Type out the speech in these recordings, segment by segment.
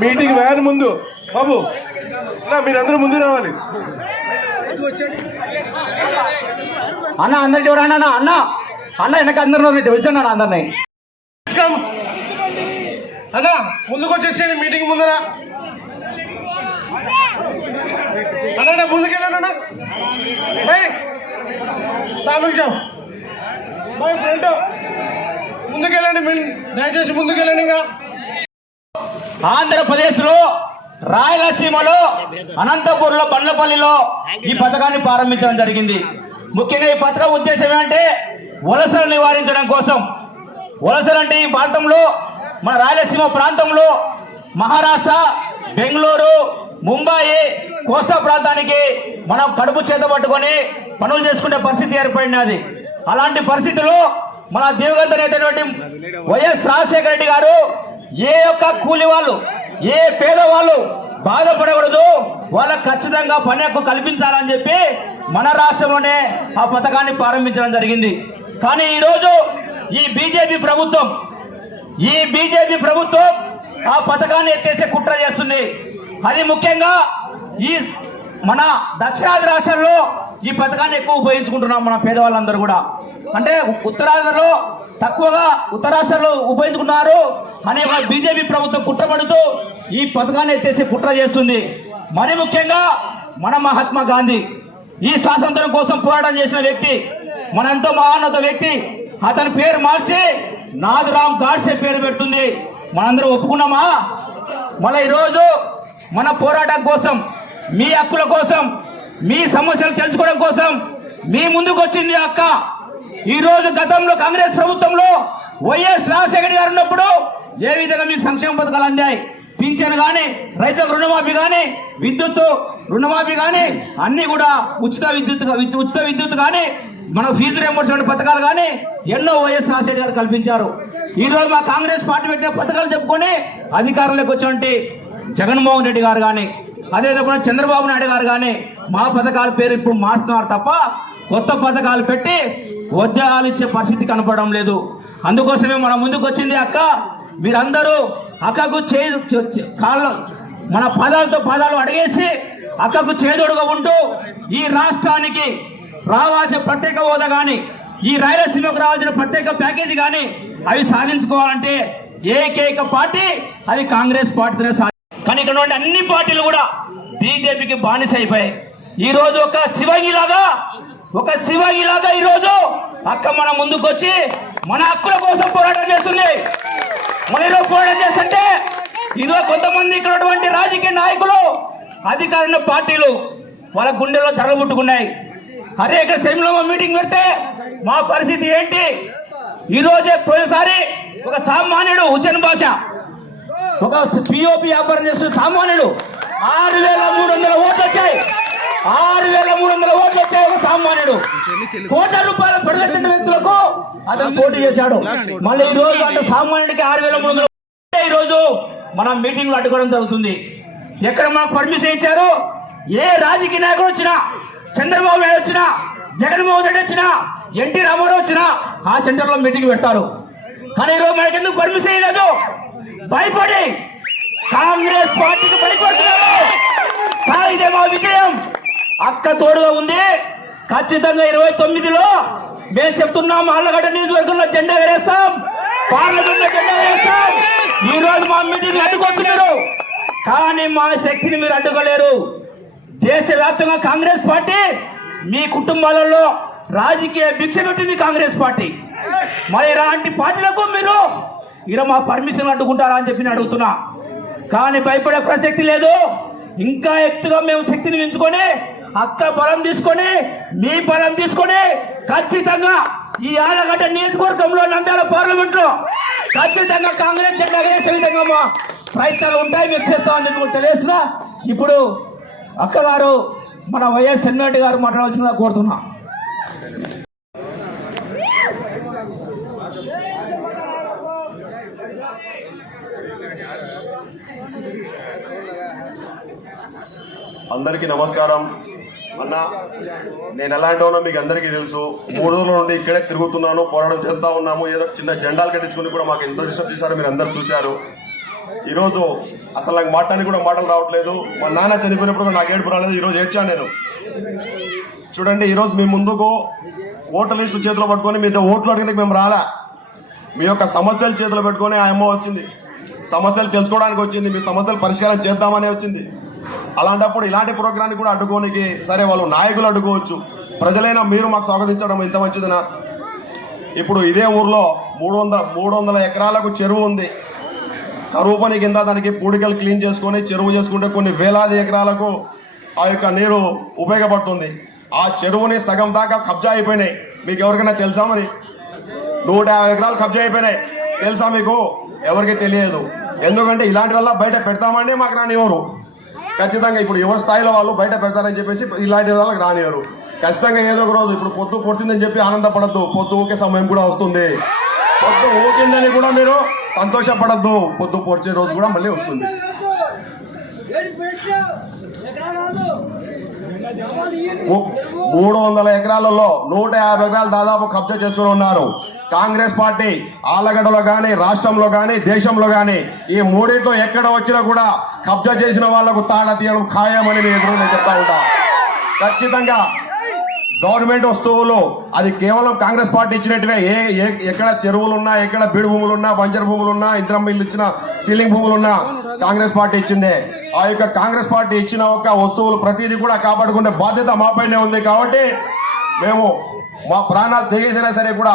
Meeting van ముందు బాబు మీరందరూ ముందు రావాలి అన్న. అందరికి ఎవరన్నా అన్న అన్న వెనక అందరు వచ్చాను అందరినీ అన్నా ముందుకు వచ్చేసేయండి. మీటింగ్ ముందర అన్నా ముందుకెళ్ళండి. సామిక్షం ఫ్రంట్ ముందుకెళ్ళండి. దయచేసి ముందుకెళ్ళండి. ఇంకా ఆంధ్రప్రదేశ్ లో రాయలసీమలో అనంతపూర్లో బండ్లపల్లిలో ఈ పథకాన్ని ప్రారంభించడం జరిగింది. ముఖ్యంగా ఈ పథకం ఉద్దేశం ఏంటంటే వలసలు నివారించడం కోసం. వలసలు అంటే ఈ ప్రాంతంలో మన రాయలసీమ ప్రాంతంలో మహారాష్ట్ర, బెంగళూరు, ముంబాయి, కోస్తా ప్రాంతానికి మనం కడుపు చేత పట్టుకొని పనులు చేసుకునే పరిస్థితి ఏర్పడినది. అలాంటి పరిస్థితుల్లో మన దివంగత నేతైనటువంటి వైఎస్ రాజశేఖర రెడ్డి గారు ఏ యొక్క కూలి వాళ్ళు, ఏ పేదవాళ్ళు బాధపడకూడదు, వాళ్ళకు ఖచ్చితంగా పని హక్కు కల్పించాలని చెప్పి మన రాష్ట్రంలోనే ఆ పథకాన్ని ప్రారంభించడం జరిగింది. కానీ ఈరోజు ఈ బీజేపీ ప్రభుత్వం ఆ పథకాన్ని ఎత్తేసే కుట్ర చేస్తుంది. అది ముఖ్యంగా ఈ మన దక్షిణాది రాష్ట్రాల్లో ఈ పథకాన్ని ఎక్కువ ఉపయోగించుకుంటున్నాం మన పేదవాళ్ళందరూ కూడా. అంటే ఉత్తరాంధ్రలో తక్కువగా ఉత్తర రాష్ట్రాల్లో ఉపయోగించుకున్నారు అనే బీజేపీ ప్రభుత్వం కుట్రపడుతూ ఈ పథకాన్ని ఎత్తేసి కుట్ర చేస్తుంది. మరి ముఖ్యంగా మన మహాత్మా గాంధీ ఈ స్వాతంత్రం కోసం పోరాటం చేసిన వ్యక్తి, మనంతో మహాన్నత వ్యక్తి. అతని పేరు మార్చి నాథురామ్ గాడ్సే పేరు పెడుతుంది. మనందరూ ఒప్పుకున్నామా? మళ్ళీ ఈరోజు మన పోరాటం కోసం, మీ హక్కుల కోసం, మీ సమస్యలు తెలుసుకోవడం కోసం మీ ముందుకు వచ్చింది అక్క. ఈ రోజు గతంలో కాంగ్రెస్ ప్రభుత్వంలో వైఎస్ రాజశేఖర గారు ఉన్నప్పుడు ఏ విధంగా మీకు సంక్షేమ పథకాలు అందాయి? పింఛన్ కానీ, రైతులకు రుణమాఫీ కానీ, విద్యుత్ రుణమాఫీ కానీ, అన్ని కూడా ఉచిత విద్యుత్ కానీ, మన ఫీజు రియంబర్స్మెంట్ పథకాలు కానీ ఎన్నో వైఎస్ రాజశేఖర గారు కల్పించారు. ఈ రోజు మా కాంగ్రెస్ పార్టీ పెట్టిన పథకాలు చెప్పుకొని అధికారంలోకి వచ్చినటువంటి జగన్మోహన్ రెడ్డి గారు కానీ, అదేవిధంగా చంద్రబాబు నాయుడు గారు కానీ మా పథకాల పేరు ఇప్పుడు మార్చుతున్నారు తప్ప కొత్త పథకాలు పెట్టి ఉద్యోగాలు ఇచ్చే పరిస్థితి కనపడడం లేదు. అందుకోసమే మన ముందుకు వచ్చింది అక్క. మీరందరూ అక్కకు మన పాదాలు అడిగేసి అక్కకు చేదోడుగా ఉంటూ ఈ రాష్ట్రానికి రావాల్సిన ప్రత్యేక హోదా కానీ, ఈ రాయలసీమకు రావాల్సిన ప్రత్యేక ప్యాకేజీ కానీ అవి సాధించుకోవాలంటే ఏకైక పార్టీ అది కాంగ్రెస్ పార్టీనే. కానీ ఇక్కడ ఉండే అన్ని పార్టీలు కూడా బీజేపీకి బానిస అయిపోయాయి. ఈ రోజు ఒక శివగిలాగా ఈరోజు అక్క మన ముందుకు వచ్చి మన హక్కుల కోసం పోరాటం చేస్తుంది. మన ఈరోజు పోరాటం చేస్తుంటే ఈరోజు కొంతమంది ఇక్కడ ఉన్నటువంటి రాజకీయ నాయకులు, అధికారుల పార్టీలు వాళ్ళ గుండెల్లో తరగబుట్టుకున్నాయి. అరే ఇక్కడ సెమిలో మీటింగ్ పెడితే మా పరిస్థితి ఏంటి? ఈరోజే పోయినసారి ఒక సామాన్యుడు హుసేన్ బాషా, ఒక పిఓపి వ్యాపారం చేస్తున్న సామాన్యుడు 6,300 ఓట్లు వచ్చాయి. 6,300 ఓట్లు వచ్చాయి ఒక సామాన్యుడు. కోట్ల రూపాయలు పడగట్టిన వ్యక్తులకు అతను పోటీ చేశాడు. మళ్ళీ ఈ రోజు అంటే సామాన్యుడికి 6,300 ఈ రోజు మనం మీటింగ్ లో అడ్డుకోవడం జరుగుతుంది. ఎక్కడ మాకు పర్మిషన్ ఇచ్చారు? ఏ రాజకీయ నాయకుడు వచ్చినా, చంద్రబాబు నాయుడు వచ్చినా, జగన్మోహన్ రెడ్డి వచ్చినా, ఎన్టీ రామారావు వచ్చినా ఆ సెంటర్ లో మీటింగ్ పెడతారు. కానీ ఈరోజు మనకి ఎందుకు పర్మిషన్ ఇవ్వలేదు? భయపడి కాంగ్రెస్ పార్టీకి భయపడుతున్నారు. సార్ ఇదే మా విజయం. అక్క తోడుగా ఉంది. ఖచ్చితంగా 29లో మేము చెప్తున్నాం, ఆళ్లగడ్డ నియోజకవర్గంలో జెండా వేస్తాం, పార్లమెంట్ లో జెండా వేస్తాం. ఈ రోజు మా మీటింగ్ అడ్డుకొస్తున్నారు, కానీ మా శక్తిని మీరు అడ్డుకోలేరు. దేశవ్యాప్తంగా కాంగ్రెస్ పార్టీ మీ కుటుంబాలలో రాజకీయ భిక్ష పెట్టింది కాంగ్రెస్ పార్టీ. మరి ఇలాంటి పార్టీలకు మీరు ఇలా మా పర్మిషన్ అడ్డుకుంటారా అని చెప్పి అడుగుతున్నా. కానీ భయపడే ప్రసక్తి లేదు. ఇంకా ఎత్తుగా మేము శక్తిని పెంచుకొని, అక్క బలం తీసుకొని, మీ బలం తీసుకొని ఖచ్చితంగా ఈ ఆళ్లగడ్డ నియోజకవర్గంలో నంద్యాల పార్లమెంట్ లో ఖచ్చితంగా కాంగ్రెస్ జెండా ఎగరేసే విధంగా మా ప్రయత్నాలు ఉంటాయి. మేము చేస్తామని చెప్పి తెలియజేస్తున్నా. ఇప్పుడు అక్కగారు మన వైఎస్ సెన్నరెడ్డి గారు మాట్లాడాల్సిందిగా కోరుతున్నా. అందరికీ నమస్కారం. అన్న, నేను ఎలాంటి ఉన్నా మీకు అందరికీ తెలుసు. 3 రోజుల నుండి ఇక్కడే తిరుగుతున్నాను, పోరాటం చేస్తా ఉన్నాము. ఏదో చిన్న జెండాలు కట్టించుకుని కూడా మాకు ఎంతో డిస్టర్బ్ చేశారు, మీరు అందరూ చూశారు. ఈరోజు అసలు నాకు మాట్లాడానికి కూడా మాటలు రావట్లేదు. మా నాన్న చనిపోయినప్పుడు నాకు ఏడుపు రాలేదు, ఈరోజు ఏడ్చాను నేను. చూడండి, ఈరోజు మీ ముందుకు ఓటర్ లిస్టు చేతిలో పట్టుకొని మీతో ఓట్లు అడగడానికి మేము రాలా. మీ యొక్క సమస్యలు చేతిలో పెట్టుకొని ఆ అమ్మ వచ్చింది, సమస్యలు తెలుసుకోవడానికి వచ్చింది, మీ సమస్యలు పరిష్కారం చేద్దామనే వచ్చింది. అలాంటప్పుడు ఇలాంటి ప్రోగ్రాన్ని కూడా అడ్డుకోనికి, సరే వాళ్ళు నాయకులు అడ్డుకోవచ్చు, ప్రజలైనా మీరు మాకు స్వాగతించడం ఇంత మంచిదినా? ఇప్పుడు ఇదే ఊర్లో 300 ఎకరాలకు చెరువు ఉంది. కరువు పని కింద దానికి పూడికలు క్లీన్ చేసుకొని చెరువు చేసుకుంటే కొన్ని వేలాది ఎకరాలకు ఆ యొక్క నీరు ఉపయోగపడుతుంది. ఆ చెరువుని సగం దాకా కబ్జా అయిపోయినాయి. మీకు ఎవరికైనా తెలుసా? మరి 150 ఎకరాలు కబ్జా అయిపోయినాయి. తెలుసా మీకు? ఎవరికి తెలియదు. ఎందుకంటే ఇలాంటి వల్ల బయట పెడతామంటే మాకు రానివ్వరు. ఖచ్చితంగా ఇప్పుడు ఎవరి స్థాయిలో వాళ్ళు బయట పెడతారని చెప్పేసి ఇలాంటి వాళ్ళకి రానివ్వరు. ఖచ్చితంగా ఏదో ఒక రోజు, ఇప్పుడు పొద్దు పొడుతుందని చెప్పి ఆనందపడద్దు, పొద్దు ఊకే సమయం కూడా వస్తుంది. పొద్దు ఊకిందని కూడా మీరు సంతోషపడద్దు, పొద్దు పొడిచే రోజు కూడా మళ్ళీ వస్తుంది. 300 ఎకరాలలో 150 ఎకరాలు దాదాపు కబ్జా చేసుకుని ఉన్నారు. కాంగ్రెస్ పార్టీ ఆళ్లగడ్డలో కానీ, రాష్ట్రంలో కానీ, దేశంలో కానీ ఈ మూడింటిలో ఎక్కడ వచ్చినా కూడా కబ్జా చేసిన వాళ్లకు తాళ తీయడం ఖాయమని మీ ఎదురు నేను చెప్తా ఉంటా. ఖచ్చితంగా గవర్నమెంట్ వస్తువులు అది కేవలం కాంగ్రెస్ పార్టీ ఇచ్చినట్టువే. ఎక్కడ చెరువులున్నా, ఎక్కడ బీడు భూములున్నా, బంజర్ భూములున్నా, ఇంద్రం ఇల్లు ఇచ్చిన సీలింగ్ భూములున్నా కాంగ్రెస్ పార్టీ ఇచ్చిందే. ఆ యొక్క కాంగ్రెస్ పార్టీ ఇచ్చిన ఒక వస్తువులు ప్రతిదీ కూడా కాపాడుకునే బాధ్యత మాపైనే ఉంది. కాబట్టి మేము మా ప్రాణాలు తెగేసినా సరే కూడా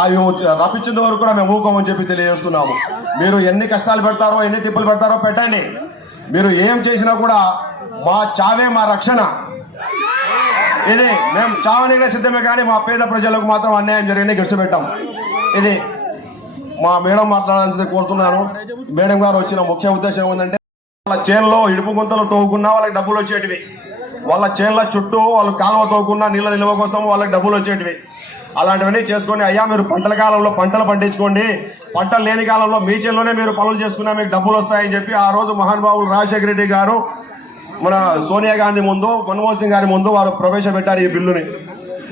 అవి రప్పించిన వరకు కూడా మేము ఊకోమని చెప్పి తెలియజేస్తున్నాము. మీరు ఎన్ని కష్టాలు పెడతారో, ఎన్ని తిప్పులు పెడతారో పెట్టండి. మీరు ఏం చేసినా కూడా మా చావే మా రక్షణ. ఇది మేము చావనిగా సిద్ధమే, కానీ మా పేద ప్రజలకు మాత్రం అన్యాయం జరిగిన గడిచిపెట్టాం. ఇది మా మేడం మాట్లాడాల్సింది కోరుతున్నాను. మేడం గారు వచ్చిన ముఖ్య ఉద్దేశం ఏంటంటే, వాళ్ళ చేనులో ఇడుపు గుంతలు తవ్వుకున్నా వాళ్ళకి డబ్బులు వచ్చేటివి, వాళ్ళ చేనుల చుట్టూ వాళ్ళు కాలువ తవ్వుకున్నా నీళ్ళ నిల్వ కోసం వాళ్ళకి డబ్బులు వచ్చేటివి. అలాంటివన్నీ చేసుకొని, అయ్యా మీరు పంటల కాలంలో పంటలు పండించుకోండి, పంటలు లేని కాలంలో మీ చేనులోనే మీరు పనులు చేసుకున్నా మీకు డబ్బులు వస్తాయని చెప్పి ఆ రోజు మహానుభావులు రాజశేఖర రెడ్డి గారు మన సోనియా గాంధీ ముందు, మన్మోహన్ సింగ్ గారి ముందు వారు ప్రవేశపెట్టారు ఈ బిల్లుని.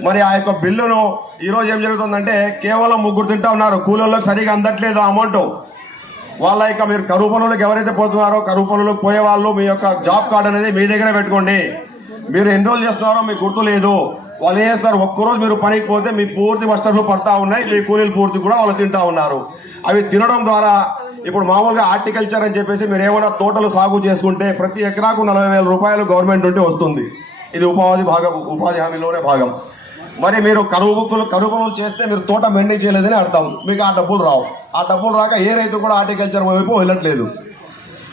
మరి ఆ యొక్క బిల్లును ఈరోజు ఏం జరుగుతుందంటే, కేవలం 3 తింటా ఉన్నారు, కూలీలకు సరిగా అందట్లేదు అమౌంట్. వాళ్ళ యొక్క మీరు కరువు పనులకు ఎవరైతే పోతున్నారో, కరువు పనులకు పోయే వాళ్ళు మీ యొక్క జాబ్ కార్డు అనేది మీ దగ్గర పెట్టుకోండి. మీరు ఎన్రోల్ చేస్తున్నారో మీకు గుర్తు లేదు. వాళ్ళు ఏం చేస్తారు, ఒక్కరోజు మీరు పనికి పోతే మీ పూర్తి మస్టర్లు పడతా ఉన్నాయి, మీ కూలీలు పూర్తి కూడా వాళ్ళు తింటా ఉన్నారు. అవి తినడం ద్వారా ఇప్పుడు మామూలుగా హార్టికల్చర్ అని చెప్పేసి మీరు ఏమైనా తోటలు సాగు చేసుకుంటే ప్రతి ఎకరాకు 40,000 రూపాయలు గవర్నమెంట్ నుండి వస్తుంది. ఇది ఉపాధి హామీలోనే భాగం. మరి మీరు కరువు పనులు చేస్తే మీరు తోట మెయింటైన్ చేయలేదని అర్థం. మీకు ఆ డబ్బులు రావు. ఆ డబ్బులు రాక ఏ రైతు కూడా హార్టికల్చర్ వైపు వెళ్ళట్లేదు.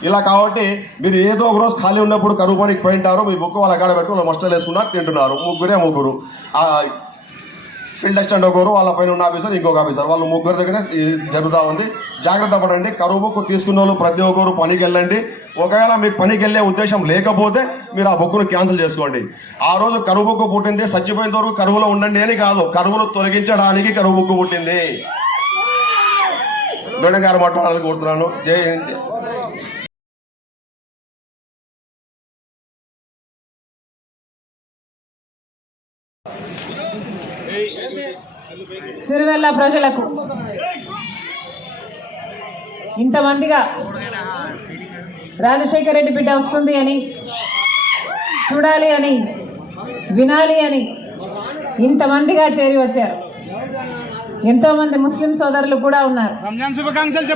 ఇలా కాబట్టి మీరు ఏదో ఒక రోజు ఖాళీ ఉన్నప్పుడు కరువు పనికి పోయింటారు, మీ బుక్ వాళ్ళ కాడ పెట్టుకుని మస్టర్లు వేసుకున్నారు, తింటున్నారు. ముగ్గురు ఫీల్డ్ అసిస్టెంట్ ఒకరు, వాళ్ళ పైన ఉన్న ఆఫీసర్, ఇంకొక ఆఫీసర్, వాళ్ళు ముగ్గురు దగ్గర జరుగుతూ ఉంది. జాగ్రత్త పడండి. కరువు బుక్ తీసుకున్న వాళ్ళు ప్రతి ఒక్కరు పనికి వెళ్ళండి. ఒకవేళ మీకు పనికి వెళ్ళే ఉద్దేశం లేకపోతే మీరు ఆ బుక్కును క్యాన్సిల్ చేసుకోండి. ఆ రోజు కరువు బుక్కు పుట్టింది, చచ్చిపోయేంత వరకు కరువులో ఉండండి అని కాదు, కరువును తొలగించడానికి కరువు బుక్కు పుట్టింది. మేడం గారు మాట్లాడాలని కోరుతున్నాను. జై హింద్. సిరివెల్ల ప్రజలకు ఇంతమందిగా రాజశేఖర రెడ్డి బిడ్డ వస్తుంది అని, చూడాలి అని, వినాలి అని ఇంతమందిగా చేరి వచ్చారు. ఎంతో మంది ముస్లిం సోదరులు కూడా ఉన్నారు.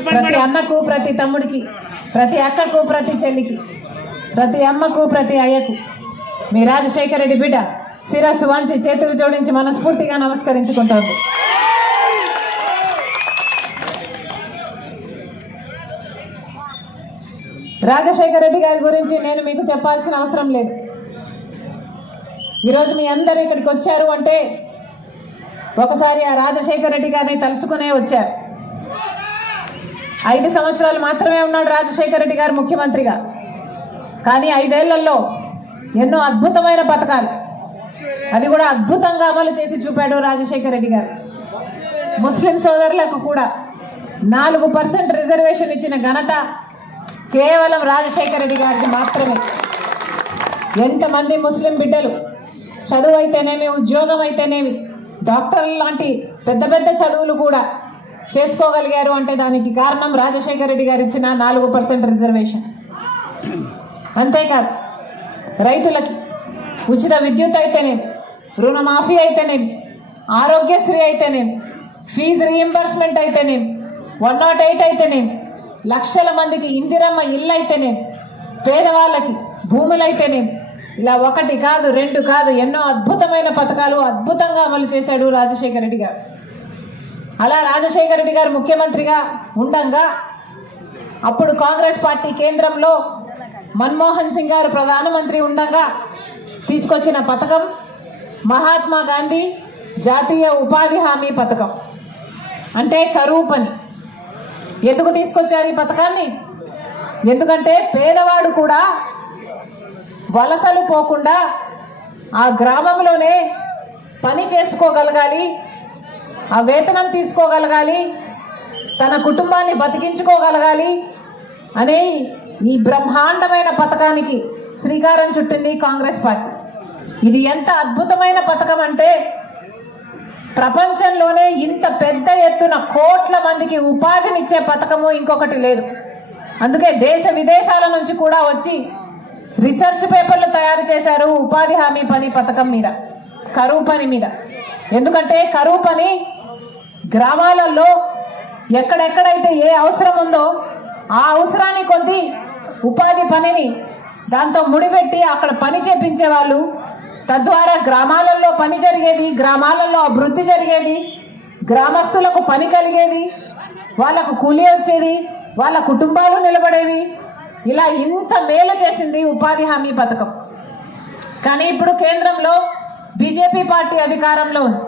ప్రతి అన్నకు, ప్రతి తమ్ముడికి, ప్రతి అక్కకు, ప్రతి చెల్లికి, ప్రతి అమ్మకు, ప్రతి అయ్యకు మీ రాజశేఖర రెడ్డి బిడ్డ శిరస్సు వంచి చేతులు జోడించి మనస్ఫూర్తిగా నమస్కరించుకుంటారు. రాజశేఖర రెడ్డి గారి గురించి నేను మీకు చెప్పాల్సిన అవసరం లేదు. ఈరోజు మీ అందరూ ఇక్కడికి వచ్చారు అంటే ఒకసారి ఆ రాజశేఖర రెడ్డి గారిని తలుసుకునే వచ్చారు. 5 సంవత్సరాలు మాత్రమే ఉన్నాడు రాజశేఖర రెడ్డి గారు ముఖ్యమంత్రిగా. కానీ 5 ఏళ్లలో ఎన్నో అద్భుతమైన పథకాలు, అది కూడా అద్భుతంగా అమలు చేసి చూపాడు రాజశేఖర రెడ్డి గారు. ముస్లిం సోదరులకు కూడా 4% రిజర్వేషన్ ఇచ్చిన ఘనత కేవలం రాజశేఖర రెడ్డి గారికి మాత్రమే. ఎంతమంది ముస్లిం బిడ్డలు చదువు అయితేనేమి, ఉద్యోగం అయితేనేమి, డాక్టర్లు లాంటి పెద్ద పెద్ద చదువులు కూడా చేసుకోగలిగారు అంటే దానికి కారణం రాజశేఖర రెడ్డి గారు ఇచ్చిన 4% రిజర్వేషన్. అంతేకాదు రైతులకి ఉచిత విద్యుత్ అయితేనేమి, రుణమాఫీ అయితేనేమి, ఆరోగ్యశ్రీ అయితేనేమి, ఫీజు రీయింబర్స్మెంట్ అయితేనేమి, 108 అయితేనేమి, లక్షల మందికి ఇందిరమ్మ ఇల్లు అయితేనేమి, పేదవాళ్ళకి భూములు అయితేనేమి, ఇలా 1 కాదు 2 కాదు ఎన్నో అద్భుతమైన పథకాలు అద్భుతంగా అమలు చేశాడు రాజశేఖర రెడ్డి గారు. అలా రాజశేఖర రెడ్డి గారు ముఖ్యమంత్రిగా ఉండంగా అప్పుడు కాంగ్రెస్ పార్టీ కేంద్రంలో మన్మోహన్ సింగ్ గారు ప్రధానమంత్రి ఉండగా తీసుకొచ్చిన పథకం మహాత్మా గాంధీ జాతీయ ఉపాధి హామీ పథకం, అంటే కరువు పని. ఎందుకు తీసుకొచ్చారు ఈ పథకాన్ని? ఎందుకంటే పేదవాడు కూడా వలసలు పోకుండా ఆ గ్రామంలోనే పని చేసుకోగలగాలి, ఆ వేతనం తీసుకోగలగాలి, తన కుటుంబాన్ని బతికించుకోగలగాలి అనే ఈ బ్రహ్మాండమైన పథకానికి శ్రీకారం చుట్టింది కాంగ్రెస్ పార్టీ. ఇది ఎంత అద్భుతమైన పథకం అంటే ప్రపంచంలోనే ఇంత పెద్ద ఎత్తున కోట్ల మందికి ఉపాధినిచ్చే పథకము ఇంకొకటి లేదు. అందుకే దేశ విదేశాల నుంచి కూడా వచ్చి రీసెర్చ్ పేపర్లు తయారు చేశారు ఉపాధి హామీ పని పథకం మీద, కరువు పని మీద. ఎందుకంటే కరువు పని గ్రామాలలో ఎక్కడెక్కడైతే ఏ అవసరం ఉందో ఆ అవసరాన్ని కొద్ది ఉపాధి పనిని దాంతో ముడిపెట్టి అక్కడ పని చేపించేవాళ్ళు. తద్వారా గ్రామాలలో పని జరిగేది, గ్రామాలలో అభివృద్ధి జరిగేది, గ్రామస్తులకు పని కలిగేది, వాళ్ళకు కూలి వచ్చేది, వాళ్ళ కుటుంబాలు నిలబడేవి. ఇలా ఇంత మేలు చేసింది ఉపాధి హామీ పథకం. కానీ ఇప్పుడు కేంద్రంలో బీజేపీ పార్టీ అధికారంలో ఉంది.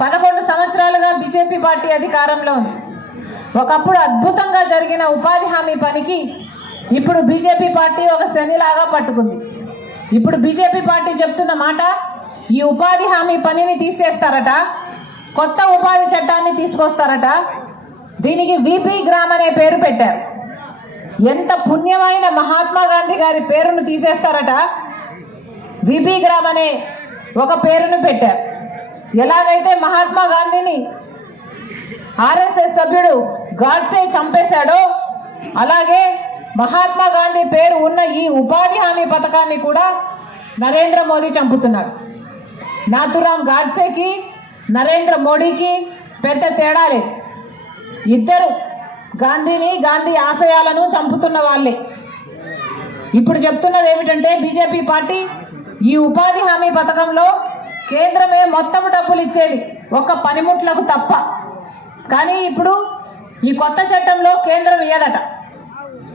11 సంవత్సరాలుగా బీజేపీ పార్టీ అధికారంలో ఉంది. ఒకప్పుడు అద్భుతంగా జరిగిన ఉపాధి హామీ పనికి ఇప్పుడు బీజేపీ పార్టీ ఒక శనిలాగా పట్టుకుంది. ఇప్పుడు బీజేపీ పార్టీ చెప్తున్న మాట, ఈ ఉపాధి హామీ పనిని తీసేస్తారట, కొత్త ఉపాధి చట్టాన్ని తీసుకొస్తారట, దీనికి విపి గ్రామ్ అనే పేరు పెట్టారు. ఎంత పుణ్యమైన మహాత్మా గాంధీ గారి పేరును తీసేస్తారట, విపి గ్రామ్ అనే ఒక పేరును పెట్టారు. ఎలాగైతే మహాత్మా గాంధీని ఆర్ఎస్ఎస్ సభ్యుడు గాడ్సే చంపేశాడో అలాగే మహాత్మా గాంధీ పేరు ఉన్న ఈ ఉపాధి హామీ పథకాన్ని కూడా నరేంద్ర మోదీ చంపుతున్నాడు. నాథురామ్ గాడ్సేకి నరేంద్ర మోడీకి పెద్ద తేడా లేదు. ఇద్దరు గాంధీని, గాంధీ ఆశయాలను చంపుతున్న వాళ్ళే. ఇప్పుడు చెప్తున్నది ఏమిటంటే బీజేపీ పార్టీ ఈ ఉపాధి హామీ పథకంలో కేంద్రమే మొత్తం డబ్బులు ఇచ్చేది ఒక్క పనిముట్లకు తప్ప. కానీ ఇప్పుడు ఈ కొత్త చట్టంలో కేంద్రం ఇయ్యదట.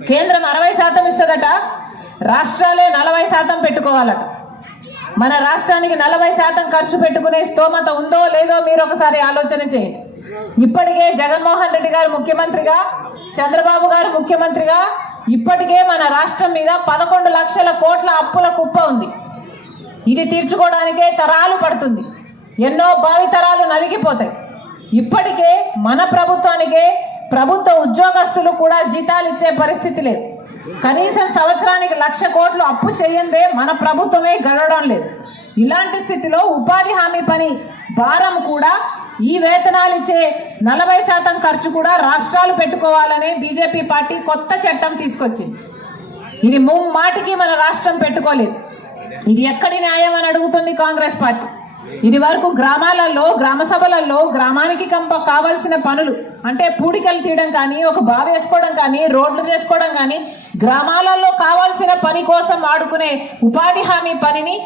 కేంద్రం 60% ఇస్తుందట, రాష్ట్రాలే 40% పెట్టుకోవాలట. మన రాష్ట్రానికి 40% ఖర్చు పెట్టుకునే స్తోమత ఉందో లేదో మీరు ఒకసారి ఆలోచన చేయండి. ఇప్పటికే జగన్మోహన్ రెడ్డి గారు ముఖ్యమంత్రిగా, చంద్రబాబు గారు ముఖ్యమంత్రిగా ఇప్పటికే మన రాష్ట్రం మీద 11 లక్షల కోట్ల అప్పుల కుప్ప ఉంది. ఇది తీర్చుకోవడానికే తరాలు పడుతుంది. ఎన్నో భావితరాలు నలిగిపోతాయి. ఇప్పటికే మన ప్రభుత్వానికే ప్రభుత్వ ఉద్యోగస్తులు కూడా జీతాలు ఇచ్చే పరిస్థితి లేదు. కనీసం సంవత్సరానికి 1,00,000 కోట్లు అప్పు చేయందే మన ప్రభుత్వమే గడవడం లేదు. ఇలాంటి స్థితిలో ఉపాధి హామీ పని భారం కూడా ఈ వేతనాలు ఇచ్చే 40% ఖర్చు కూడా రాష్ట్రాలు పెట్టుకోవాలనే బీజేపీ పార్టీ కొత్త చట్టం తీసుకొచ్చింది. ఇది ముమ్మాటికి మన రాష్ట్రం పెట్టుకోలేదు. ఇది ఎక్కడి న్యాయం అని అడుగుతుంది కాంగ్రెస్ పార్టీ. ఇది వరకు గ్రామాలలో గ్రామ సభలలో గ్రామానికి కావాల్సిన పనులు అంటే పూడికలు తీయడం కానీ, ఒక బావి వేసుకోవడం కానీ, రోడ్లు చేసుకోవడం కానీ, గ్రామాలలో కావాల్సిన పని కోసం వాడుకునే ఉపాధి హామీ పనిని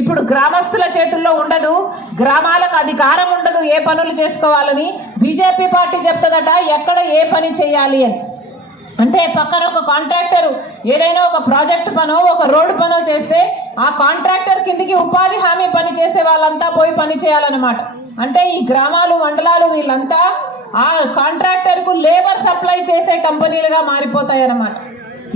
ఇప్పుడు గ్రామస్తుల చేతుల్లో ఉండదు. గ్రామాలకు అధికారం ఉండదు ఏ పనులు చేసుకోవాలని. బీజేపీ పార్టీ చెప్తుందట ఎక్కడ ఏ పని చేయాలి అని. అంటే పక్కన ఒక కాంట్రాక్టర్ ఏదైనా ఒక ప్రాజెక్ట్ పనో ఒక రోడ్డు పనో చేస్తే ఆ కాంట్రాక్టర్ కిందికి ఉపాధి హామీ పని చేసే వాళ్ళంతా పోయి పని చేయాలన్నమాట. అంటే ఈ గ్రామాలు మండలాలు వీళ్ళంతా ఆ కాంట్రాక్టర్కు లేబర్ సప్లై చేసే కంపెనీలుగా మారిపోతాయి అన్నమాట.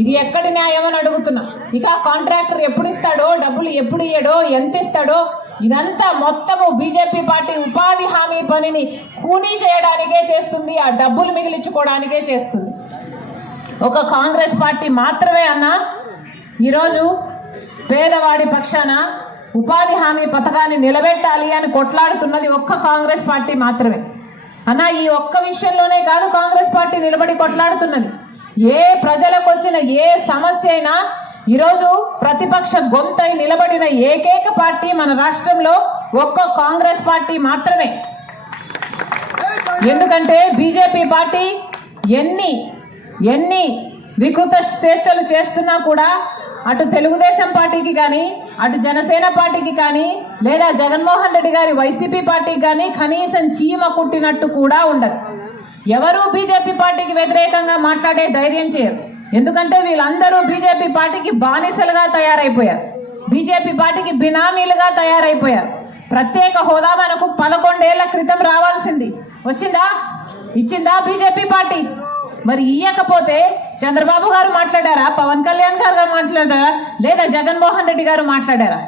ఇది ఎక్కడి న్యాయం అని అడుగుతున్నా. ఇక కాంట్రాక్టర్ ఎప్పుడు ఇస్తాడో, డబ్బులు ఎప్పుడు ఇయ్యడో, ఎంత ఇస్తాడో, ఇదంతా మొత్తము బీజేపీ పార్టీ ఉపాధి హామీ పనిని కూనీ చేయడానికే చేస్తుంది. ఆ డబ్బులు మిగిలించుకోవడానికే చేస్తుంది. ఒక కాంగ్రెస్ పార్టీ మాత్రమే అన్న ఈరోజు పేదవాడి పక్షాన ఉపాధి హామీ పథకాన్ని నిలబెట్టాలి అని కొట్లాడుతున్నది ఒక్క కాంగ్రెస్ పార్టీ మాత్రమే అన్న. ఈ ఒక్క విషయంలోనే కాదు కాంగ్రెస్ పార్టీ నిలబడి కొట్లాడుతున్నది. ఏ ప్రజలకు వచ్చిన ఏ సమస్య అయినా ఈరోజు ప్రతిపక్ష గొంతై నిలబడిన ఏకైక పార్టీ మన రాష్ట్రంలో ఒక్క కాంగ్రెస్ పార్టీ మాత్రమే. ఎందుకంటే బీజేపీ పార్టీ ఎన్ని వికృత చేష్టలు చేస్తున్నా కూడా అటు తెలుగుదేశం పార్టీకి కానీ, అటు జనసేన పార్టీకి కానీ, లేదా జగన్మోహన్ రెడ్డి గారి వైసీపీ పార్టీకి కానీ కనీసం చీమ కుట్టినట్టు కూడా ఉండదు. ఎవరు బీజేపీ పార్టీకి వ్యతిరేకంగా మాట్లాడే ధైర్యం చేయరు. ఎందుకంటే వీళ్ళందరూ బీజేపీ పార్టీకి బానిసలుగా తయారైపోయారు. బీజేపీ పార్టీకి బినామీలుగా తయారైపోయారు. ప్రత్యేక హోదా మనకు 11 ఏళ్ల క్రితం రావాల్సింది వచ్చిందా? ఇచ్చిందా బీజేపీ పార్టీ? మరి ఇయ్యకపోతే చంద్రబాబు గారు మాట్లాడారా, పవన్ కళ్యాణ్ గారు మాట్లాడారా, లేదా జగన్మోహన్ రెడ్డి గారు మాట్లాడారా?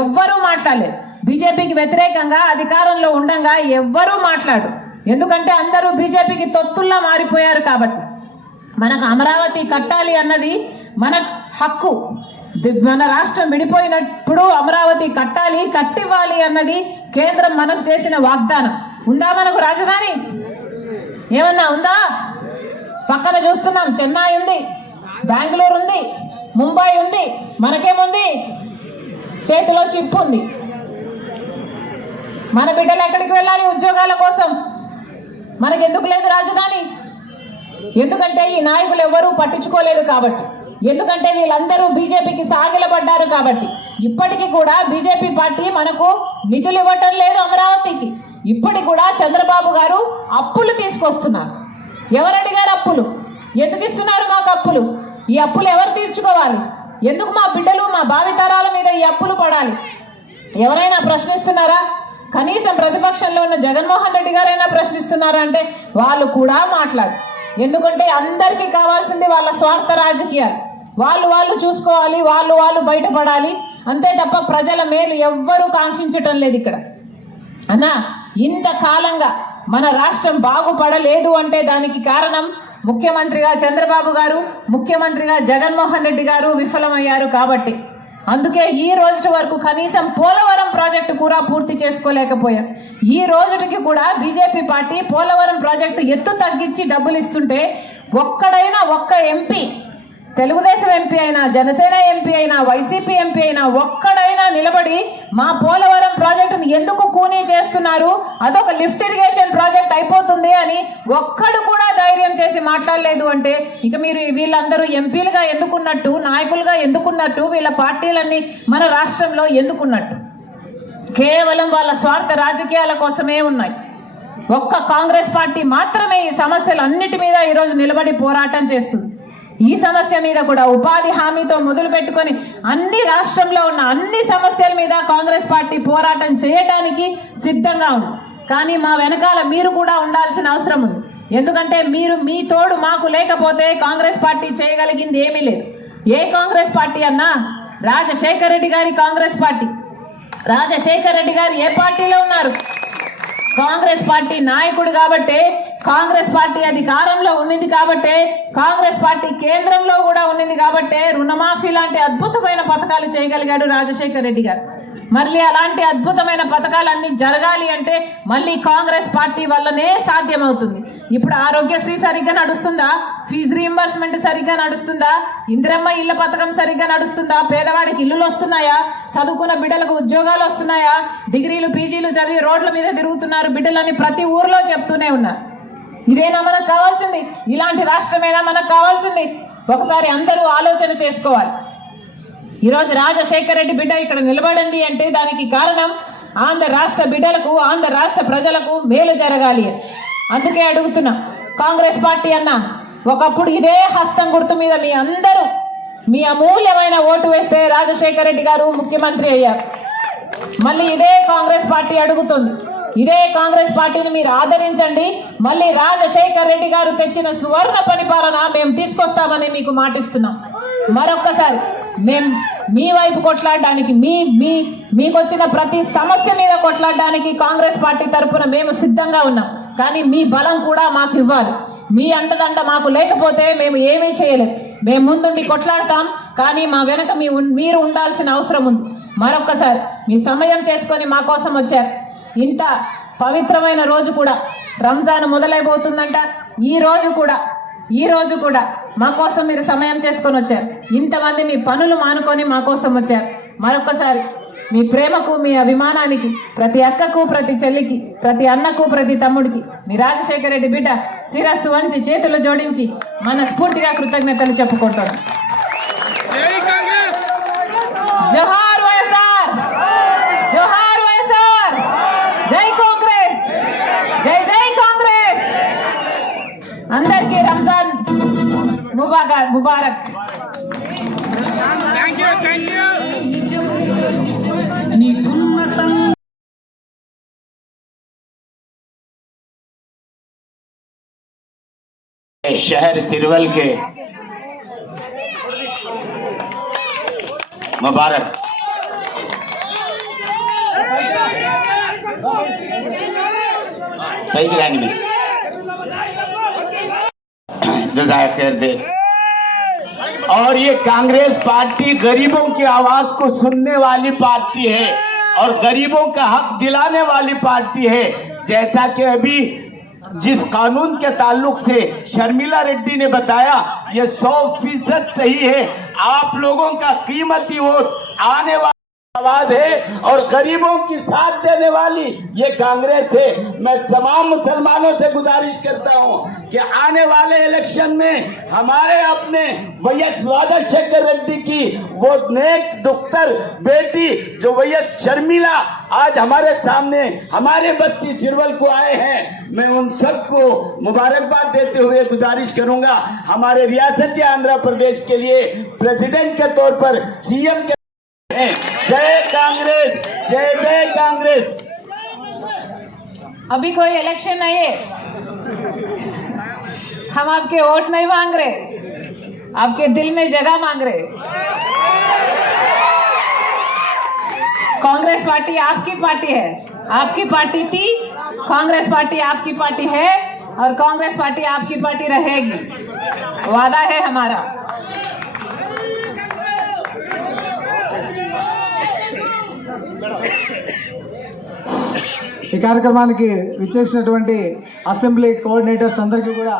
ఎవ్వరూ మాట్లాడలేదు. బీజేపీకి వ్యతిరేకంగా అధికారంలో ఉండంగా ఎవ్వరూ మాట్లాడు. ఎందుకంటే అందరూ బీజేపీకి తొత్తుల్లా మారిపోయారు. కాబట్టి మనకు అమరావతి కట్టాలి అన్నది మన హక్కు. మన రాష్ట్రం విడిపోయినప్పుడు అమరావతి కట్టాలి, కట్టివ్వాలి అన్నది కేంద్రం మనకు చేసిన వాగ్దానం. ఉందా మనకు రాజధాని? ఏమన్నా ఉందా? పక్కన చూస్తున్నాం, చెన్నై ఉంది, బెంగళూరు ఉంది, ముంబై ఉంది. మనకేముంది? చేతిలో చిప్పు ఉంది. మన బిడ్డలు ఎక్కడికి వెళ్ళాలి ఉద్యోగాల కోసం? మనకెందుకు లేదు రాజధాని? ఎందుకంటే ఈ నాయకులు ఎవరూ పట్టించుకోలేదు కాబట్టి, ఎందుకంటే వీళ్ళందరూ బీజేపీకి సాగిలపడ్డారు కాబట్టి. ఇప్పటికీ కూడా బీజేపీ పార్టీ మనకు నిధులు ఇవ్వటం లేదు అమరావతికి. ఇప్పటికి కూడా చంద్రబాబు గారు అప్పులు తీసుకొస్తున్నారు. ఎవరు అడిగారు అప్పులు? ఎందుకు ఇస్తున్నారు మాకు అప్పులు? ఈ అప్పులు ఎవరు తీర్చుకోవాలి? ఎందుకు మా బిడ్డలు మా భావితరాల మీద ఈ అప్పులు పడాలి? ఎవరైనా ప్రశ్నిస్తున్నారా? కనీసం ప్రతిపక్షంలో ఉన్న జగన్మోహన్ రెడ్డి గారైనా ప్రశ్నిస్తున్నారా అంటే వాళ్ళు కూడా మాట్లాడు. ఎందుకంటే అందరికీ కావాల్సింది వాళ్ళ స్వార్థ రాజకీయాలు. వాళ్ళు చూసుకోవాలి, వాళ్ళు బయటపడాలి అంతే తప్ప ప్రజల మేలు ఎవ్వరూ కాంక్షించటం లేదు ఇక్కడ. అన్నా ఇంతకాలంగా మన రాష్ట్రం బాగుపడలేదు అంటే దానికి కారణం ముఖ్యమంత్రిగా చంద్రబాబు గారు, ముఖ్యమంత్రిగా జగన్మోహన్ రెడ్డి గారు విఫలమయ్యారు కాబట్టి. అందుకే ఈ రోజు వరకు కనీసం పోలవరం ప్రాజెక్టు కూడా పూర్తి చేసుకోలేకపోయాం. ఈ రోజుకి కూడా బీజేపీ పార్టీ పోలవరం ప్రాజెక్టు ఎత్తు తగ్గించి డబ్బులు ఇస్తుంటే ఒక్క ఎంపీ, తెలుగుదేశం ఎంపీ అయినా, జనసేన ఎంపీ అయినా, వైసీపీ ఎంపీ అయినా ఒక్కడైనా నిలబడి మా పోలవరం ప్రాజెక్టును ఎందుకు కూనీ చేస్తున్నారు, అదొక లిఫ్ట్ ఇరిగేషన్ ప్రాజెక్ట్ అయిపోతుంది అని ఒక్కడు కూడా ధైర్యం చేసి మాట్లాడలేదు. అంటే ఇక మీరు వీళ్ళందరూ ఎంపీలుగా ఎందుకున్నట్టు, నాయకులుగా ఎందుకున్నట్టు, వీళ్ళ పార్టీలన్నీ మన రాష్ట్రంలో ఎందుకున్నట్టు? కేవలం వాళ్ళ స్వార్థ రాజకీయాల కోసమే ఉన్నాయి. ఒక్క కాంగ్రెస్ పార్టీ మాత్రమే ఈ సమస్యలన్నిటి మీద ఈరోజు నిలబడి పోరాటం చేస్తుంది. ఈ సమస్య మీద కూడా ఉపాధి హామీతో మొదలు పెట్టుకొని అన్ని రాష్ట్రంలో ఉన్న అన్ని సమస్యల మీద కాంగ్రెస్ పార్టీ పోరాటం చేయడానికి సిద్ధంగా ఉంది. కానీ మా వెనకాల మీరు కూడా ఉండాల్సిన అవసరం ఉంది. ఎందుకంటే మీరు మీ తోడు మాకు లేకపోతే కాంగ్రెస్ పార్టీ చేయగలిగింది ఏమీ లేదు. ఏ కాంగ్రెస్ పార్టీ అన్నా? రాజశేఖర రెడ్డి గారి కాంగ్రెస్ పార్టీ. రాజశేఖర రెడ్డి గారు ఏ పార్టీలో ఉన్నారు? కాంగ్రెస్ పార్టీ నాయకుడు కాబట్టే, కాంగ్రెస్ పార్టీ అధికారంలో ఉన్నింది కాబట్టే, కాంగ్రెస్ పార్టీ కేంద్రంలో కూడా ఉన్నింది కాబట్టే రుణమాఫీ లాంటి అద్భుతమైన పథకాలు చేయగలిగాడు రాజశేఖర రెడ్డి గారు. మళ్ళీ అలాంటి అద్భుతమైన పథకాలన్నీ జరగాలి అంటే మళ్ళీ కాంగ్రెస్ పార్టీ వల్లనే సాధ్యమవుతుంది. ఇప్పుడు ఆరోగ్యశ్రీ సరిగ్గా నడుస్తుందా? ఫీజు రీయింబర్స్మెంట్ సరిగ్గా నడుస్తుందా? ఇందిరమ్మ ఇళ్ల పథకం సరిగ్గా నడుస్తుందా? పేదవాడికి ఇల్లులు వస్తున్నాయా? చదువుకున్న బిడ్డలకు ఉద్యోగాలు వస్తున్నాయా? డిగ్రీలు పీజీలు చదివి రోడ్ల మీద తిరుగుతున్నారు బిడ్డలని ప్రతి ఊర్లో చెప్తూనే ఉన్నారు. ఇదేనా మనకు కావాల్సింది? ఇలాంటి రాష్ట్రమేనా మనకు కావాల్సింది? ఒకసారి అందరూ ఆలోచన చేసుకోవాలి. ఈరోజు రాజశేఖర రెడ్డి బిడ్డ ఇక్కడ నిలబడింది అంటే దానికి కారణం ఆంధ్ర రాష్ట్ర బిడ్డలకు, ఆంధ్ర రాష్ట్ర ప్రజలకు మేలు జరగాలి. అందుకే అడుగుతున్నా, కాంగ్రెస్ పార్టీ అన్న ఒకప్పుడు ఇదే హస్తం గుర్తు మీద మీ అందరూ మీ అమూల్యమైన ఓటు వేస్తే రాజశేఖర రెడ్డి గారు ముఖ్యమంత్రి అయ్యారు. మళ్ళీ ఇదే కాంగ్రెస్ పార్టీ అడుగుతుంది, ఇదే కాంగ్రెస్ పార్టీని మీరు ఆదరించండి. మళ్ళీ రాజశేఖర రెడ్డి గారు తెచ్చిన సువర్ణ పరిపాలన మేము తీసుకొస్తామని మీకు మాటిస్తున్నాం. మరొక్కసారి మేము మీ వైపు కొట్లాడడానికి, మీకు వచ్చిన ప్రతి సమస్య మీద కొట్లాడడానికి కాంగ్రెస్ పార్టీ తరఫున మేము సిద్ధంగా ఉన్నాం. కానీ మీ బలం కూడా మాకు ఇవ్వాలి. మీ అండదండ మాకు లేకపోతే మేము ఏమీ చేయలేం. మేము ముందుండి కొట్లాడతాం, కానీ మా వెనక మీరు ఉండాల్సిన అవసరం ఉంది. మరొక్కసారి మీ సమయం చేసుకొని మా కోసం వచ్చారు. ఇంత పవిత్రమైన రోజు కూడా, రంజాన్ మొదలైపోతుందంట. ఈ రోజు కూడా మా కోసం మీరు సమయం చేసుకొని వచ్చారు. ఇంతమంది మీ పనులు మానుకొని మా కోసం వచ్చారు. మరొకసారి మీ ప్రేమకు, మీ అభిమానానికి, ప్రతి అక్కకు, ప్రతి చెల్లికి, ప్రతి అన్నకు, ప్రతి తమ్ముడికి మీ రాజశేఖర రెడ్డి బిడ్డ శిరస్సు వంచి చేతులు జోడించి మనస్ఫూర్తిగా కృతజ్ఞతలు చెప్పుకుంటాను. జోహార్ వైఎస్ఆర్, జోహార్ వైఎస్ఆర్, జై కాంగ్రెస్, జై జై కాంగ్రెస్. అందరికీ రంజాన్ ముబారక్. शहर सिरवल के मुबारक रानी में जज़ाए खैर दे। और ये कांग्रेस पार्टी गरीबों की आवाज को सुनने वाली पार्टी है और गरीबों का हक दिलाने वाली पार्टी है। जैसा कि अभी जिस कानून के ताल्लुक से शर्मिला रेड्डी ने बताया, ये 100% सही है। आप लोगों का कीमती वोट आने वाली आवाज है और गरीबों की साथ देने वाली ये कांग्रेस है। मैं तमाम मुसलमानों से गुजारिश करता हूं कि आने वाले इलेक्शन में हमारे अपने वैएस राजशेखर रेड्डी की वो नेक दुख्तर बेटी जो वैएस शर्मिला आज हमारे सामने हमारे बस्ती सिरवल को आए हैं, मैं उन सबको मुबारकबाद देते हुए गुजारिश करूंगा हमारे रियासत आंध्र प्रदेश के लिए प्रेसिडेंट के तौर पर सीएम के जय कांग्रेस, जय जय कांग्रेस। अभी कोई इलेक्शन नहीं है, हम आपके वोट नहीं मांग रहे, आपके दिल में जगह मांग रहे। कांग्रेस पार्टी आपकी पार्टी है, आपकी पार्टी थी, कांग्रेस पार्टी आपकी पार्टी है और कांग्रेस पार्टी आपकी पार्टी रहेगी, वादा है हमारा। ఈ కార్యక్రమానికి విచ్చేసినటువంటి అసెంబ్లీ కోఆర్డినేటర్స్ అందరికీ కూడా